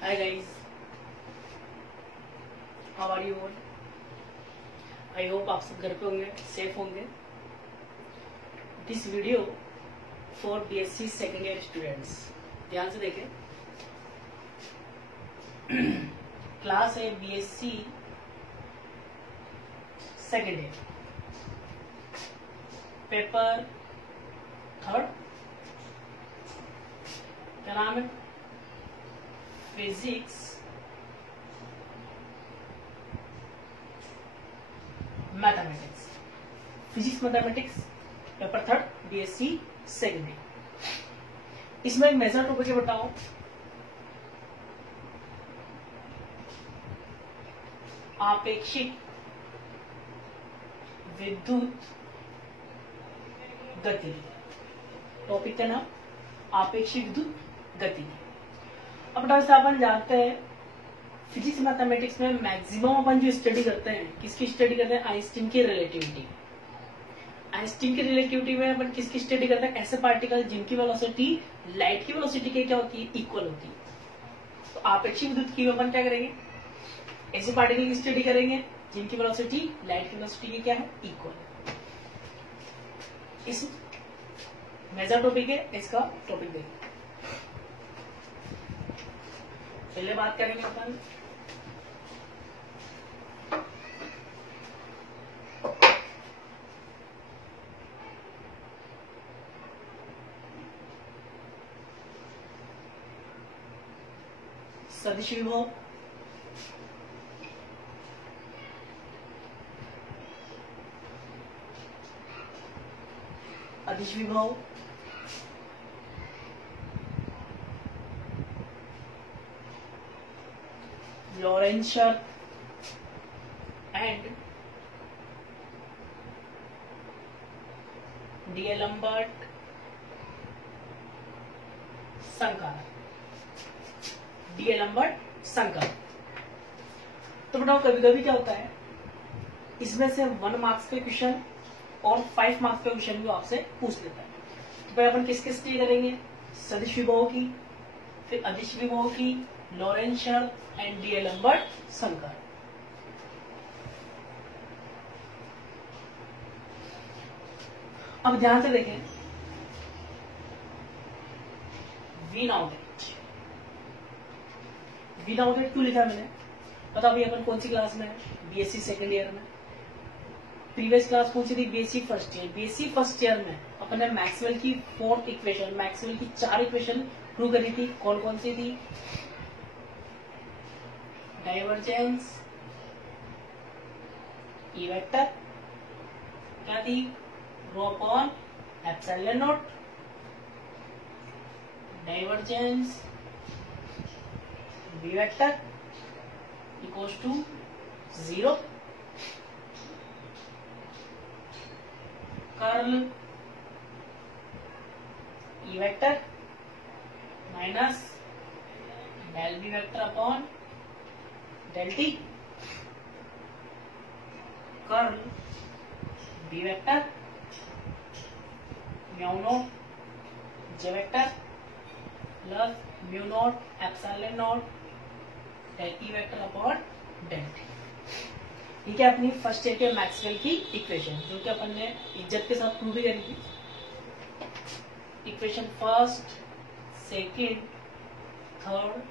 Hi guys, how are you all? I hope आप सब घर पे होंगे, सेफ होंगे. This video for BSc second year students. ध्यान से देखें. क्लास है BSc second year, paper third. क्या नाम है? Physics mathematics. Physics mathematics paper third BSc second year. इसमें एक मेजर टॉपिक है, बताओ. आपेक्षिक विद्युत गति. टॉपिक का नाम आपेक्षिक विद्युत गति. अब डॉक्टर अपन जानते हैं फिजिक्स मैथमेटिक्स में मैक्सिमम अपन जो स्टडी करते हैं, किसकी स्टडी करते हैं? आइंस्टीन की रिलेटिविटी. आइंस्टीन की रिलेटिविटी में अपन किसकी स्टडी करते हैं? ऐसे पार्टिकल जिनकी वेलोसिटी लाइट की वेलोसिटी के क्या होती है? इक्वल होती है. तो आपेक्षिक विद्युत की अपन क्या करेंगे? ऐसे पार्टिकल की स्टडी करेंगे जिनकी वेलोसिटी लाइट की वेलोसिटी के क्या है? इक्वल. इस मेजर टॉपिक है, इसका टॉपिक देखिए. पहले बात करेंगे अपन सदिश विभव, अदिश विभव, लॉरेंट शर्त एंड डीएलम्बर्ट संकर. डीएलम्बर्ट संकर. तो बताओ कभी कभी क्या होता है, इसमें से 1 मार्क्स के क्वेश्चन और 5 मार्क्स का क्वेश्चन भी आपसे पूछ लेता है. तो पहले अपन किसके स्टडी करेंगे? सदिश विभव की, फिर अदिश विभव की, लॉरेंट शर्त एंड डीएलम्बर्ट संकर. अब ध्यान से देखें. वी नाउ दैट क्यों लिखा मैंने? बताओ अभी अपन कौन सी क्लास में है? BSc सेकेंड ईयर में. प्रीवियस क्लास कौन सी थी? BSc first year. BSc first year में अपन ने मैक्सवेल की 4th इक्वेशन, मैक्सवेल की 4 इक्वेशन प्रूव करी थी. कौन कौन सी थी? डाइवर्जेंस, ई वेक्टर, क्या थी? Rho upon epsilon naught. Divergence B vector equals to 0. Curl E vector minus del B vector upon del T. Curl B vector mu not J vector plus mu not epsilon not del E vector upon del T. ठीक है, अपनी first year के Maxwell की equation, जो कि अपन ने इज्जत के साथ प्रूव भी करी थी. Equation first, second, third,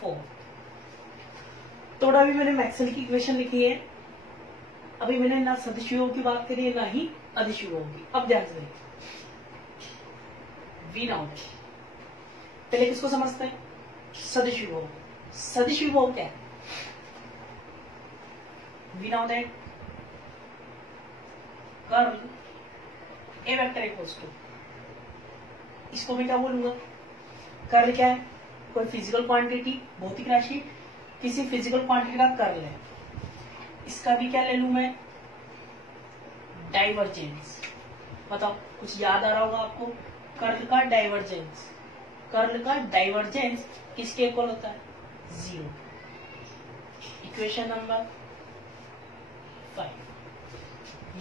fourth. तो अभी मैंने मैक्सवेल की इक्वेशन लिखी है. अभी मैंने ना सदिश विभव की बात करी है, ना ही अदिश विभव की. अब ध्यान से देखिए. वी नाउ पहले किसको समझते हैं? सदिश विभव. सदिश विभव क्या है? We now that curl A vector equals to, इसको मैं क्या बोलूंगा? कर्ल क्या है? कोई फिजिकल क्वांटिटी, भौतिक राशि, किसी फिजिकल क्वांटिटी का कर्ल है. इसका भी क्या ले लूं मैं? डाइवर्जेंस. बताओ, कुछ याद आ रहा होगा आपको? कर्ल का डाइवर्जेंस. कर्ल का डाइवर्जेंस किसके इक्वल होता है? 0. Equation number 5.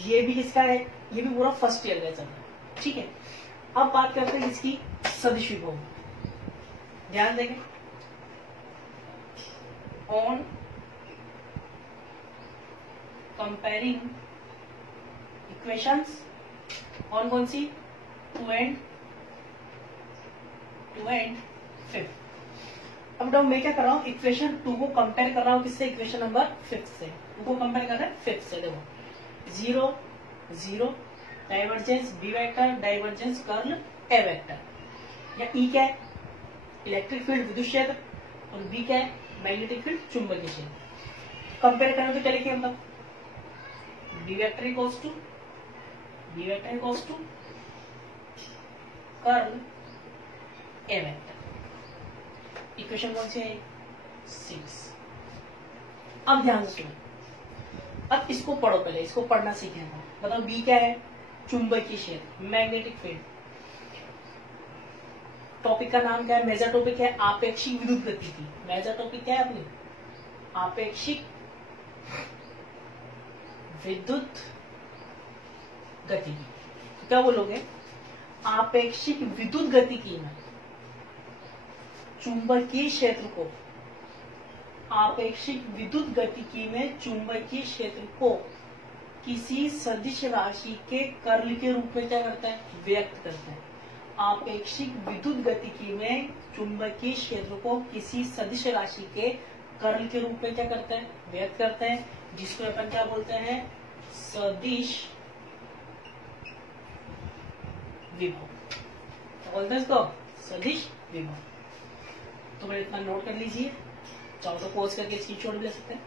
ये भी किसका है? ये भी पूरा फर्स्ट ईयर का चल रहा है. ठीक है, अब बात करते हैं इसकी सदिश विभव. ध्यान देंगे, ऑन कंपेयरिंग इक्वेशंस ऑन कौन सी, टू एंड फिफ्थ। अब बेटा मैं क्या कर रहा हूँ, इक्वेशन 2 को कंपेयर कर रहा हूँ किससे, इक्वेशन नंबर 5 से। 2 को कंपेयर कर रहे हैं 5 से। देखो 0 0 divergence B vector divergence curl A vector, या ई क्या है, इलेक्ट्रिक फील्ड विद्युत क्षेत्र, और बी क्या है, मैग्नेटिक फील्ड चुंबकीय क्षेत्र। कंपेयर करें तो क्या लिखे हम लोग, B vector equals to curl A vector. Equation कौन सी है, 6। अब ध्यान से सुनो, अब इसको पढ़ो, पहले इसको पढ़ना सीखें। बताओ बी क्या है, चुंबकीय क्षेत्र, मैग्नेटिक फील्ड। टॉपिक का नाम क्या है, मेजर टॉपिक है आपेक्षिक विद्युत गतिकी। मेजर टॉपिक क्या है अपनी, आपेक्षिक विद्युत गतिकी। तो क्या बोलोगे, आपेक्षिक विद्युत गतिकी में चुंबकीय क्षेत्र को, आपेक्षिक विद्युत गतिकी में चुंबकीय क्षेत्र को किसी सदिश राशि के कर्ल के रूप में क्या करता है, व्यक्त करता है। आपेक्षिक विद्युत गतिकी में चुंबकीय क्षेत्र को किसी सदिश राशि के कर्ल के रूप में क्या करता है, व्यक्त करता है, जिसको अपन क्या बोलते हैं, सदिश विभव। क्या बोलते हैं इसको, सदिश विभव। तो मैं इतना नोट कर लीजिए, चाहो तो पॉज करके स्क्रीनशॉट भी ले सकते हैं।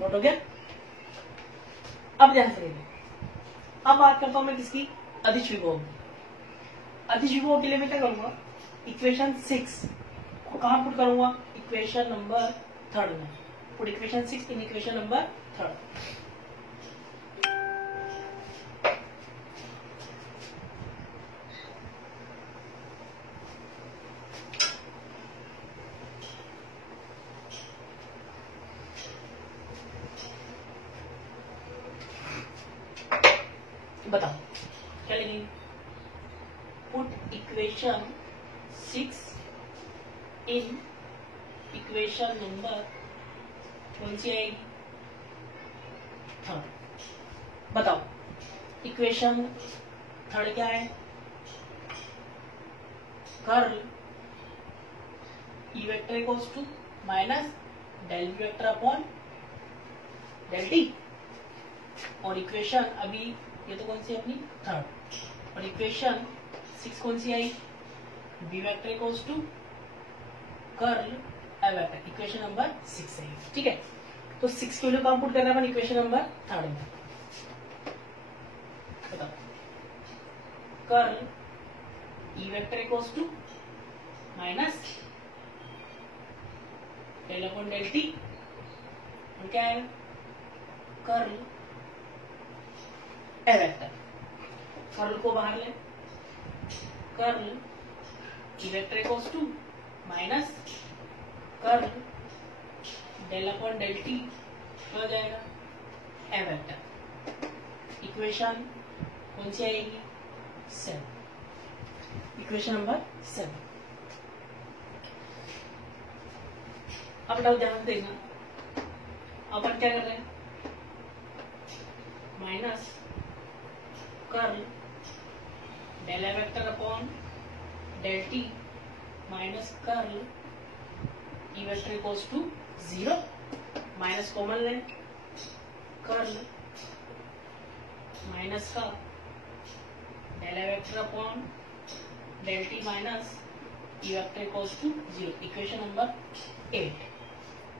नोट हो गया। अब ध्यान से देखिए, अब बात करता हूं मैं किसकी, अदिश विभव की। अदिश विभव के लिए मैं क्या करूंगा, इक्वेशन 6 को कहां पुट करूंगा, इक्वेशन नंबर 3 में। Put equation 6 in equation number 3। बताओ क्या लिखेंगे, put equation 6 in equation number कौन सी आएगी, 3। बताओ इक्वेशन 3 क्या है, curl E vector equals to minus del B vector upon del T. और इक्वेशन अभी ये तो कौन सी अपनी 3, और इक्वेशन 6 कौन सी आई, B vector equals to curl A vector. Equation number 6 आई, ठीक है। तो 6 के लिए काम पुट करना है अपन इक्वेशन नंबर 3 में। बताओ curl E vector equals to minus del upon del T, और क्या है, कर्ल ए वेक्टर। कर्ल को बाहर ले, curl E vector equals to minus curl del upon del T हो जाएगा ए वेक्टर। इक्वेशन कौन सी आएगी, 7। Equation number 7। अब बताओ ध्यान देना, अपन क्या कर रहे हैं, minus curl del A vector upon del T minus curl E vector equals to 0 minus common लें कर्ल माइनस का del A vector upon del T minus E vector equals to 0, equation number 8।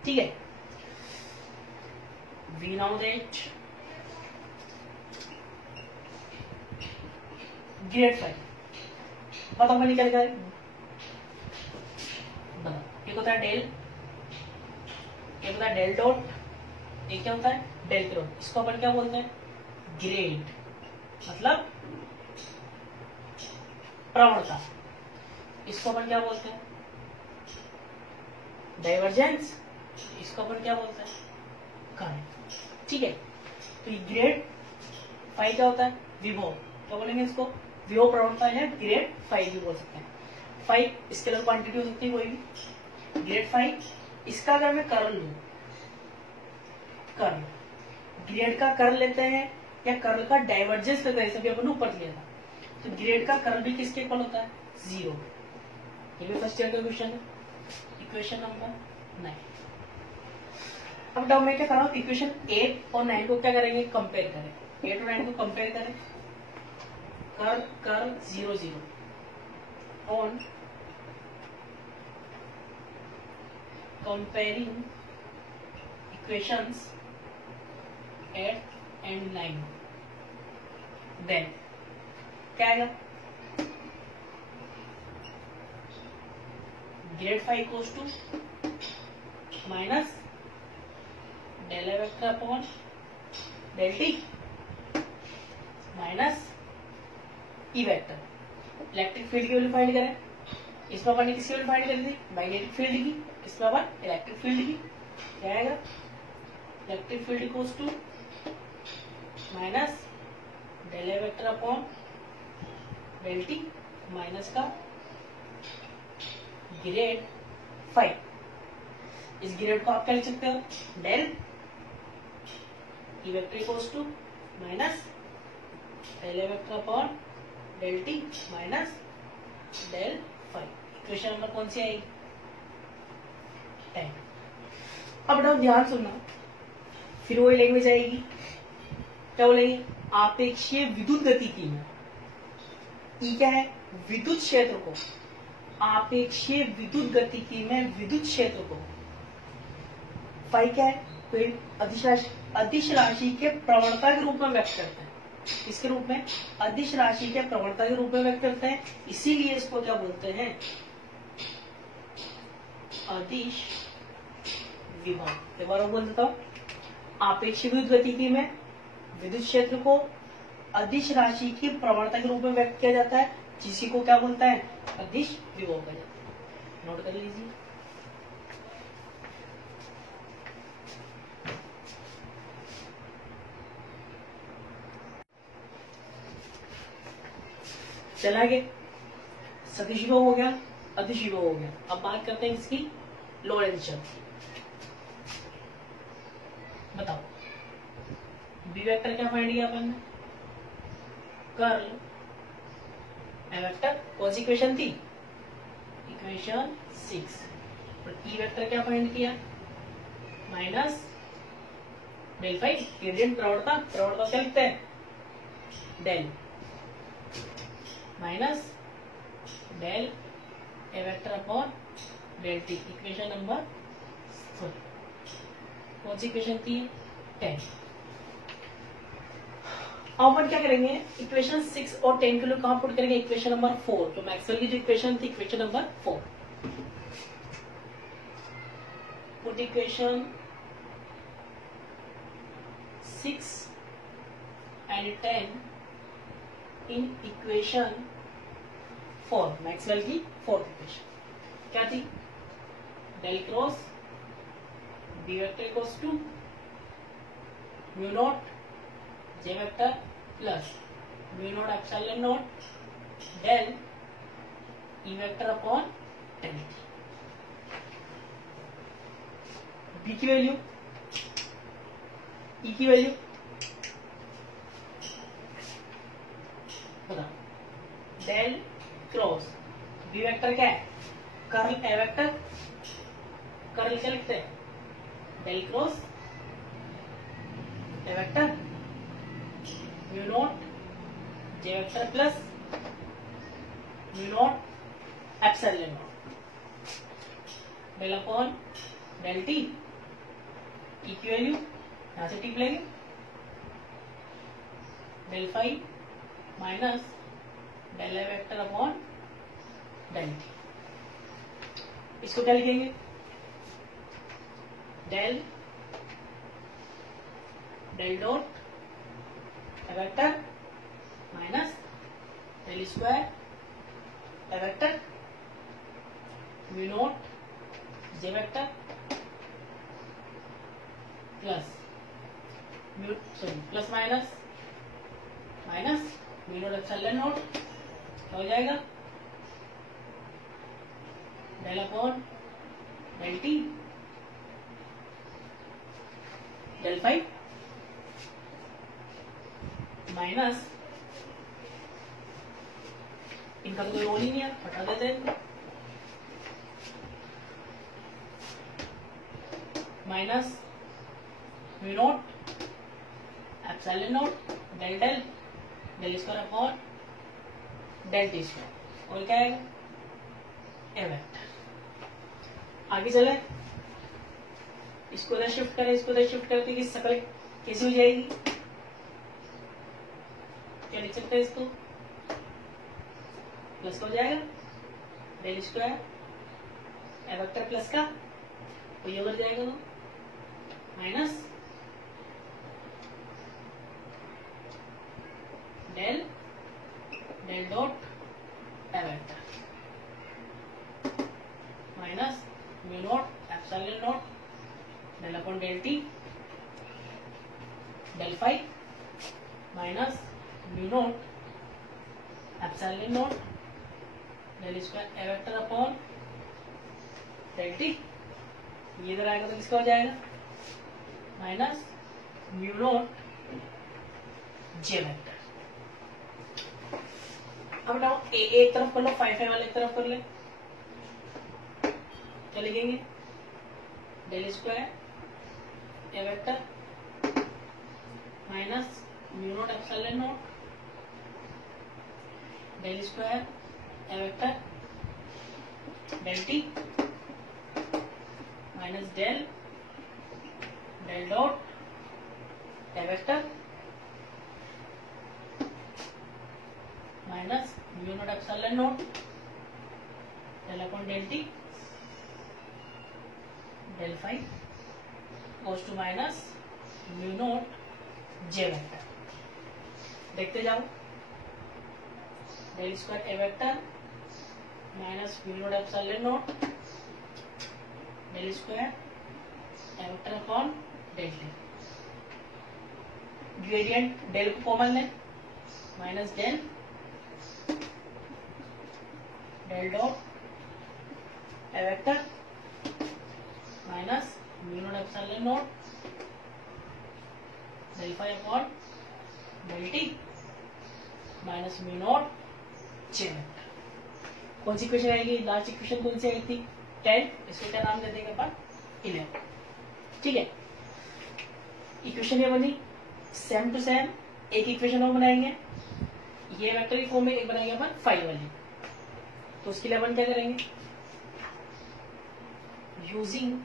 ठीक है, we now that grade 5 बताओ निकल गए। एक होता है डेल, एक होता है डेल डॉट, एक क्या होता है डेल क्रॉस। इसको अपन क्या बोलते हैं ग्रेड, मतलब प्रवणता। इसको अपन क्या बोलते हैं डाइवर्जेंस, इसको अपन क्या बोलते हैं करंट। ठीक है, तो ये ग्रेड 5 क्या होता है विभव, तो बोलेंगे इसको विभव प्रवणता है ग्रेड 5 भी बोल सकते हैं। 5 स्केलर क्वांटिटी हो सकती है कोई भी। ग्रेड 5 इसका अगर मैं कर्ल लूं, कर्ल ग्रेड का कर्ल लेते हैं या कर्ल का डाइवर्जेंस लेते हैं, सभी अपन ऊपर लिया था। तो ग्रेड का कर्ल भी किसके इक्वल होता है 0। ये भी फर्स्ट ईयर का क्वेश्चन है, इक्वेशन नंबर 9। अब डाउन में क्या कर रहा हूं, इक्वेशन 8 और 9 को क्या करेंगे कंपेयर करें, 8 और 9 को कंपेयर करें। Curl 0 0 on comparing equations 8 and 9, then क्या आएगा grad 5 equals to minus del A vector upon del T minus E vector. Electric field की वैल्यू फाइंड करें, इसमें अपन ने किसकी वैल्यू फाइंड करी थी मैग्नेटिक फील्ड की, इसमें अपन इलेक्ट्रिक फील्ड की। क्या आएगा electric field equals to minus del A vector upon del T minus का ग्रेड 5। इस ग्रेड को आप क्या लिख सकते हो del E vector equals to minus del A vector upon del T minus del 5। Equation number कौन सी आएगी 10। अब डाउन ध्यान सुनना, फिर वही लैंग्वेज आएगी, क्या बोलेंगे आपेक्षीय विद्युत गतिकी में। ई क्या है विद्युत क्षेत्र को, आपेक्षीय विद्युत गतिकी में विद्युत क्षेत्र को। फाई क्या है कोई अदिश राशि के प्रवणता के रूप में व्यक्त करते हैं। किसके रूप में अदिश राशि के प्रवणता के रूप में व्यक्त करते हैं, इसीलिए इसको क्या बोलते हैं अदिश विभव। एक बार बोल देता हूं, आपेक्षिक विद्युत गतिकी में विद्युत क्षेत्र को अदिश राशि की प्रवणता के रूप में व्यक्त किया जाता है, जिसी को क्या बोलता है अदिश विभव कहा जाता है। नोट कर लीजिए। चला गया, सदिश विभव हो गया, अदिश विभव हो गया। अब बात करते हैं इसकी लोरेंत्ज शर्त। बताओ बी वेक्टर क्या फाइंड किया अपन ने कर्ल ए वेक्टर, कौन सी इक्वेशन थी इक्वेशन 6। और ई वेक्टर क्या फाइंड किया माइनस डेल 5 ग्रेडियंट प्रवणता, प्रवणता क्या लिखते हैं del minus del A vector upon del T. Equation number 4 कौन सी इक्वेशन थी 10। अब अपन क्या करेंगे इक्वेशन 6 और 10 के लिए कहां पुट करेंगे इक्वेशन नंबर 4। तो मैक्सवेल की जो इक्वेशन थी equation number 4, put equation 6 and 10 in equation 4, Maxwell की 4th इक्वेशन क्या थी del cross B vector equals to mu not J vector plus mu not epsilon not del E vector upon del T. B की value E की value del cross B vector क्या है, curl A vector, curl क्या लिखते हैं, del cross A vector mu not J vector plus mu not epsilon not del upon del T की value यहां से टी लेंगे, del phi minus del A vector upon del T. इसको क्या लिखेंगे, del del dot A vector minus del square A vector mu not J vector plus mu plus minus minus mu not epsilon naught क्या हो जाएगा, del upon del T del five minus इनका तो कोई role ही नहीं है, हटा देते हैं, minus mu not epsilon not del del del square upon del T square और क्या आएगा ए वेक्टर। आगे चले, इसको इधर शिफ्ट करें, इसको इधर शिफ्ट करते कि शकल कैसी हो जाएगी, क्या लिख सकते हैं इसको, प्लस का हो जाएगा del square A vector plus का तो ये बढ़ जाएगा तो minus del del dot A vector minus mu not epsilon not del upon del T del five minus mu not epsilon not del square A vector upon del T. ये इधर आएगा तो किसका हो जाएगा, minus mu not J vector. अब बताओ ए एक तरफ कर लो, फाइव वाले एक तरफ कर ले, क्या लिखेंगे, del square A vector minus mu not epsilon not del square A vector del T minus del del dot A vector minus mu not epsilon not del upon del T del five goes to minus mu not J vector. देखते जाओ, del square A vector minus mu not epsilon not del square A vector upon del T. Gradient del को common लें, minus del del dot A vector minus mu not epsilon not del five upon del T minus mu not J vector. कौन सी equation आएगी, last equation कौन सी आई थी, 10, इसको क्या नाम दे देंगे अपन 11। ठीक है, इक्वेशन ये बनी, सेम टू सेम एक इक्वेशन और बनाएंगे, ये वेक्टर की फॉर्म में एक बनाएंगे अपन 5 वाली। तो उसके लिए अपन क्या करेंगे, यूजिंग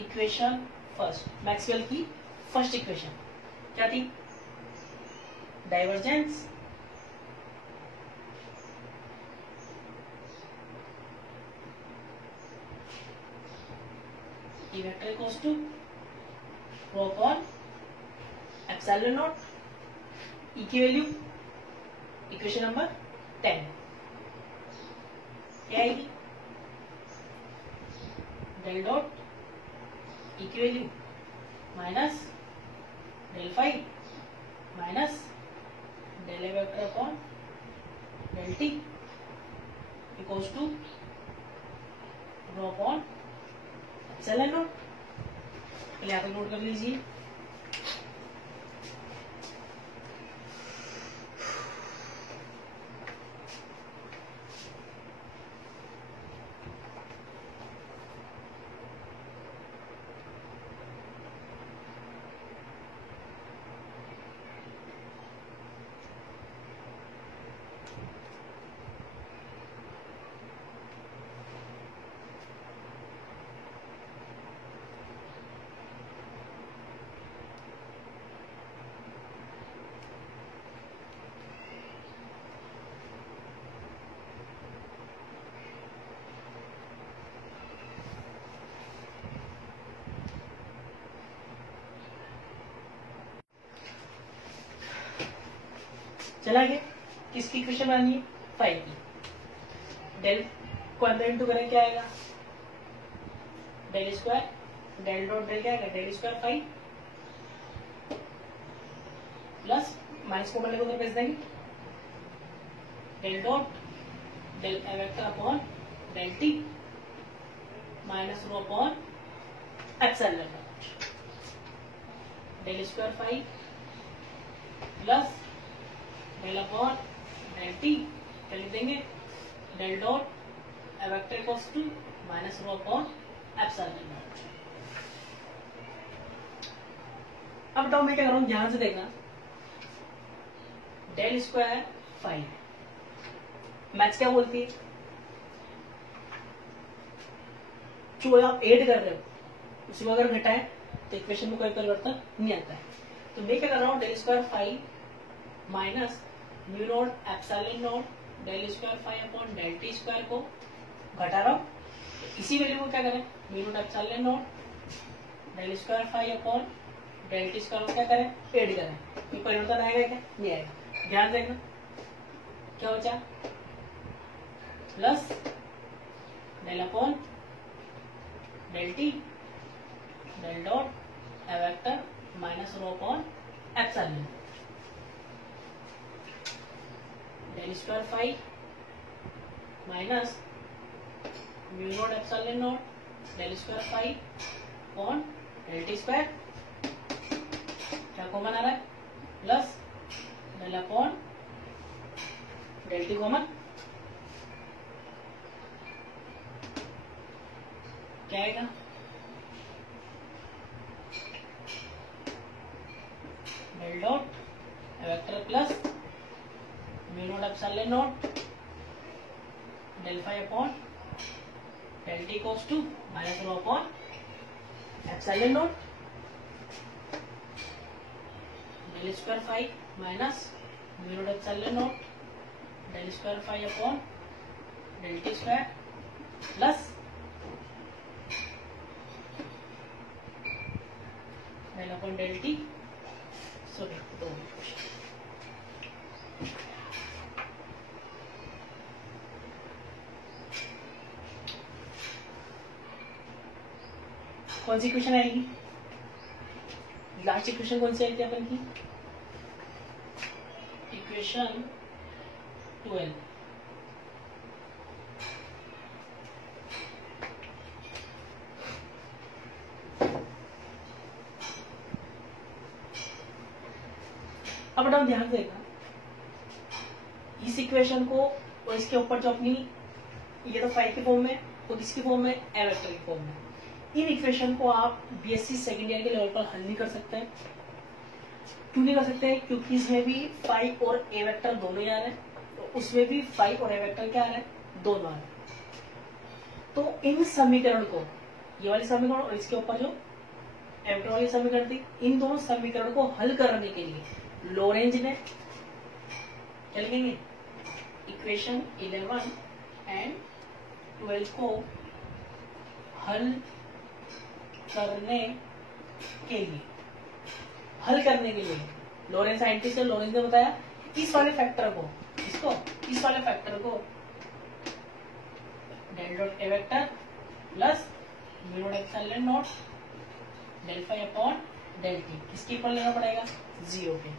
इक्वेशन फर्स्ट, मैक्सवेल की फर्स्ट इक्वेशन क्या थी, divergence E vector equals to rho upon epsilon naught, E की वैल्यू इक्वेशन नंबर 10 क्या आएगी, डेल डॉट E की value minus del five minus del A vector upon del T equals to rho upon epsilon naught. पहले यहाँ पे note कर लीजिए, चला गया। किसकी इक्वेशन बनानी है? 5 की। डेल को अंदर इंटू करें, क्या आएगा? Del square, del dot del क्या आएगा? डेल स्क्वायर 5 प्लस माइनस को पहले उधर भेज देंगे, del dot del A vector upon del T minus rho upon epsilon not. Del square 5 plus del upon del T क्या लिख देंगे? Del dot A vector equals to minus rho upon epsilon naught. अब बताओ मैं क्या कर रहा हूं, ध्यान से देखना। डेल स्क्वायर 5 मैथ्स क्या बोलती है? जो आप ऐड कर रहे हो उसी को अगर घटाएं तो इक्वेशन में कोई परिवर्तन नहीं आता है। तो मैं क्या कर रहा हूं, del square 5 minus mu not epsilon not del square 5 upon del T square को घटा रहा हूं। तो इसी वैल्यू को क्या करें, mu not epsilon not del square 5 upon del T square को क्या करें, ऐड करें। कोई परिवर्तन आएगा क्या? नहीं आएगा। ध्यान देखना क्या बचा, plus del upon del T del dot A vector minus rho upon epsilon del square 5 minus mu not epsilon not del square 5 upon del T square क्या कॉमन आ रहा है, plus del upon del T common क्या आएगा, del dot vector plus mu not epsilon not del 5 upon del T equals to minus rho upon epsilon not del square 5 minus mu not epsilon not del square 5 upon del T square plus del upon del t. Sorry, दो कौन सी equation आएगी? Last equation कौन सी आएगी अपन की? Equation 12। अब बताओ ध्यान देना, इस इक्वेशन को और इसके ऊपर जो अपनी ये तो 5 के फॉर्म में और इसकी फॉर्म में ए वेक्टर की फॉर्म में, इन इक्वेशन को आप बीएससी सेकेंड ईयर के लेवल पर हल नहीं कर सकते हैं। क्यों नहीं कर सकते? क्योंकि इसमें भी 5 और ए वेक्टर दोनों ही आ रहे हैं, तो उसमें भी 5 और ए वेक्टर क्या आ रहे हैं, दोनों आ रहे हैं। तो इन समीकरण को, ये वाले समीकरण और इसके ऊपर जो ए वेक्टर वाली समीकरण थी, इन दोनों समीकरण को हल करने के लिए लोरेंज ने क्या लिखेंगे, इक्वेशन 11 एंड 12 को हल करने के लिए लोरेंज साइंटिस्ट लोरेंज ने बताया इस वाले फैक्टर को, इस वाले फैक्टर को del dot A vector plus mu not epsilon not del 5 upon del t किसके इक्वल लेना पड़ेगा, 0 के।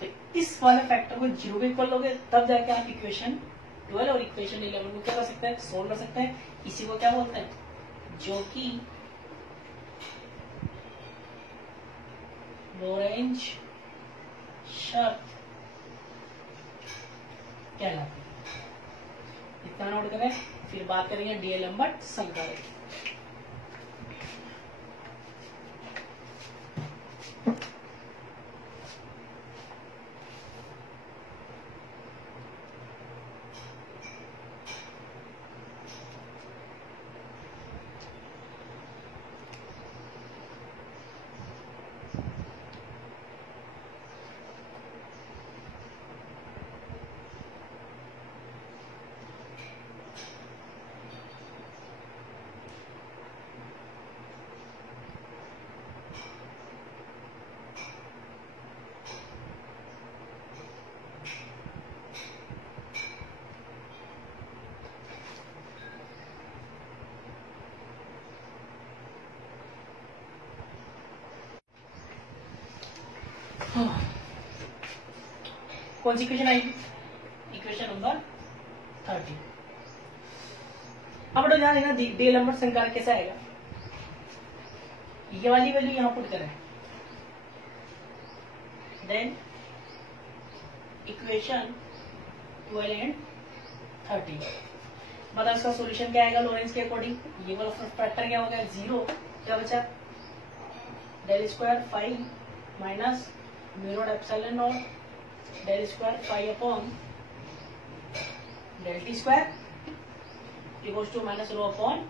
तो इस वाले फैक्टर को 0 के इक्वल लोगे तब जाके आप इक्वेशन 12 और इक्वेशन 11 को क्या कर सकते हैं, सोल्व कर सकते हैं। इसी को क्या बोलते हैं, जो कि लोरेंज शर्त कहलाती है। इतना नोट करें, फिर बात करेंगे डीएलएम्बर्ट समीकरण। कौन सी इक्वेशन आएगी? Equation number 30। अब बेटा ध्यान देना, डीएलएम्बर्ट संकारक कैसा आएगा? ये वाली वैल्यू यहां पुट करें, देन इक्वेशन 12 एंड 30। बताओ इसका सॉल्यूशन क्या आएगा लोरेंस के अकॉर्डिंग? ये वाला फैक्टर क्या हो गया? 0। क्या बचा? Del square 5 minus mu not epsilon not del square 5 upon del T square equals to minus rho upon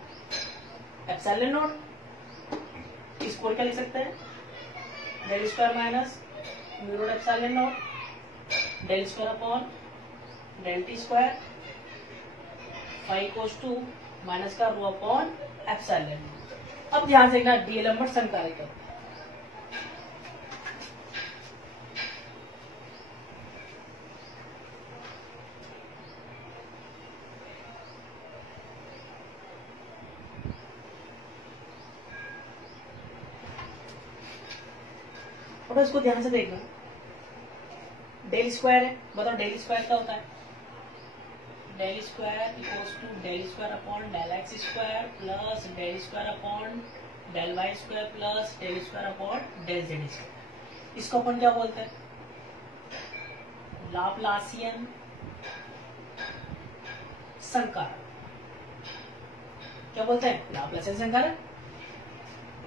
epsilon naught. इसको क्या लिख सकते हैं? Del square minus mu not epsilon not del square upon del T square 5 equals to minus का rho upon epsilon. अब ध्यान से देखना, डीएलएम्बर्ट संकारक है। और इसको ध्यान से देखना, डेल स्क्वायर है। बताओ डेल स्क्वायर क्या होता है? Del square equals to del square upon del x square plus del square upon del y square plus del square upon del z square. इसको अपन क्या बोलते हैं? लाप्लासियन संकारक। क्या बोलते हैं? लाप्लासियन संकारक।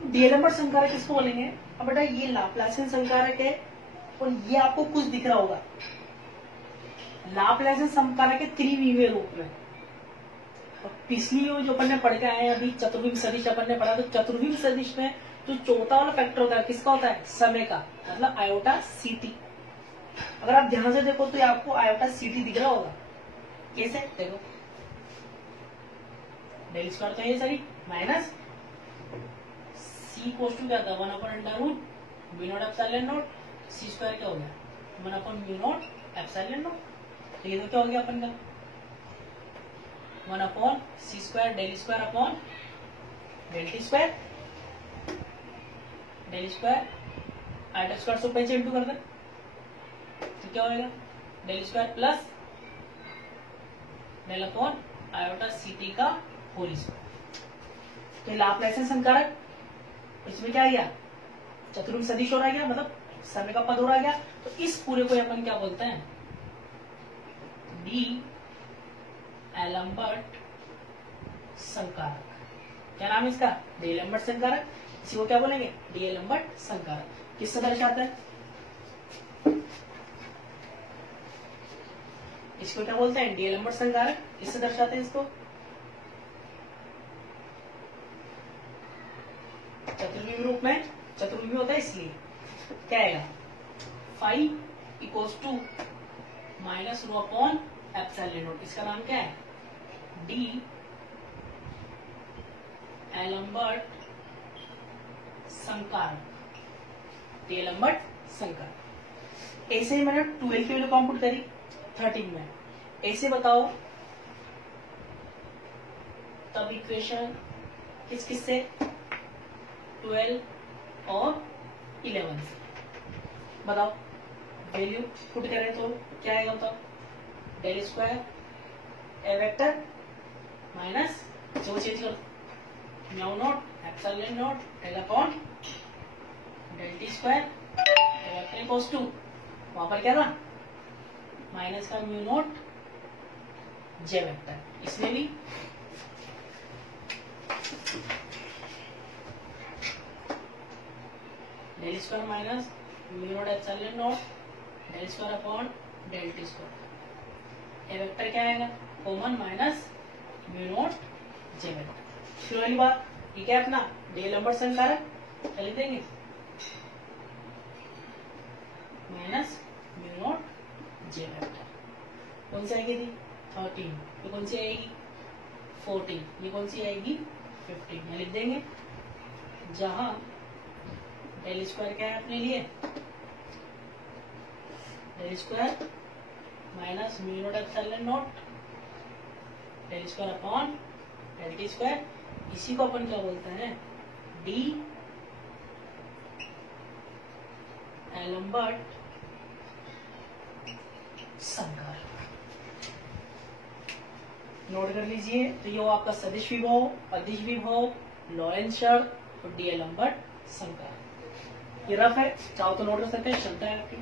डीएलएम्बर्ट संकारक किसको बोलेंगे? अब बेटा ये लाप्लासियन संकारक है और ये आपको कुछ दिख रहा होगा, लाप्लासियन संकारक है त्रिविमीय रूप में। और पिछली जो अपन ने पढ़ के आए हैं अभी चतुर्विम सदिश अपन ने पढ़ा, तो चतुर्विम सदिश में जो चौथा वाला फैक्टर होता है किसका होता है? समय का, मतलब आयोटा सीटी। अगर आप ध्यान से देखो तो आपको आयोटा सीटी दिख रहा होगा। कैसे? देखो डेल स्क्वायर तो ये सही माइनस सी कोस टू क्या था? 1 upon under root mu not epsilon not C square क्या हो गया? 1 upon mu not epsilon not. तो ये तो क्या हो गया अपन का? 1 upon C square del square upon del T square del square iota square so पेंच इंटू कर दे तो क्या होगा? Del square plus del upon iota C T का होल स्क्वायर। तो लाप्लासियन संकारक, इसमें क्या आ गया? चतुर्विम सदिश हो रहा गया, मतलब समय का पद हो रहा गया। तो इस पूरे को अपन क्या बोलते हैं? डी एलम्बर्ट संकारक। क्या नाम है इसका? डी एलम्बर्ट संकारक। इसी को क्या बोलेंगे? डी एलम्बर्ट संकारक। किससे दर्शाता है? इसको क्या बोलते हैं? डी एलम्बर्ट संकारक। किससे दर्शाते हैं इसको? चतुर्विम रूप में। चतुर्विम होता है इसलिए क्या आएगा? 5 equals to minus rho upon epsilon not. इसका नाम क्या है? डी एलम्बर्ट संकारक। डी एलम्बर्ट संकारक। ऐसे ही मैंने 12 की वैल्यू कंप्यूट करी 13 में। ऐसे बताओ तब इक्वेशन किस किस से? 12 और 11 से। बताओ वैल्यू पुट करें तो क्या आएगा? बताओ del square A vector minus जो चेंज कर mu not epsilon not del upon del T square A vector equals to वहां पर क्या था? माइनस का म्यू नॉट जे वेक्टर। इसमें भी del square minus mu not epsilon not del square upon del T square. A vector क्या आएगा? Common minus mu not J vector. शुरू वाली बात ये क्या है अपना? डी एलम्बर्ट संकारक। क्या लिख देंगे? Minus mu not J vector. कौन सी आएगी थी? 13। ये कौन सी आएगी? 14। ये कौन सी आएगी? 15। लिख देंगे जहां डेल स्क्वायर क्या है अपने लिए? Del square minus mu not epsilon not del square upon del T square. इसी को अपन क्या बोलते हैं? डी एलम्बर्ट संकर। नोट कर लीजिए, तो ये आपका सदिश विभव, अदिश विभव, लॉरेंस शर्त और डी एलम्बर्ट संकर। ये रफ है, चाहो तो नोट कर सकते हैं, क्षमता है आपकी।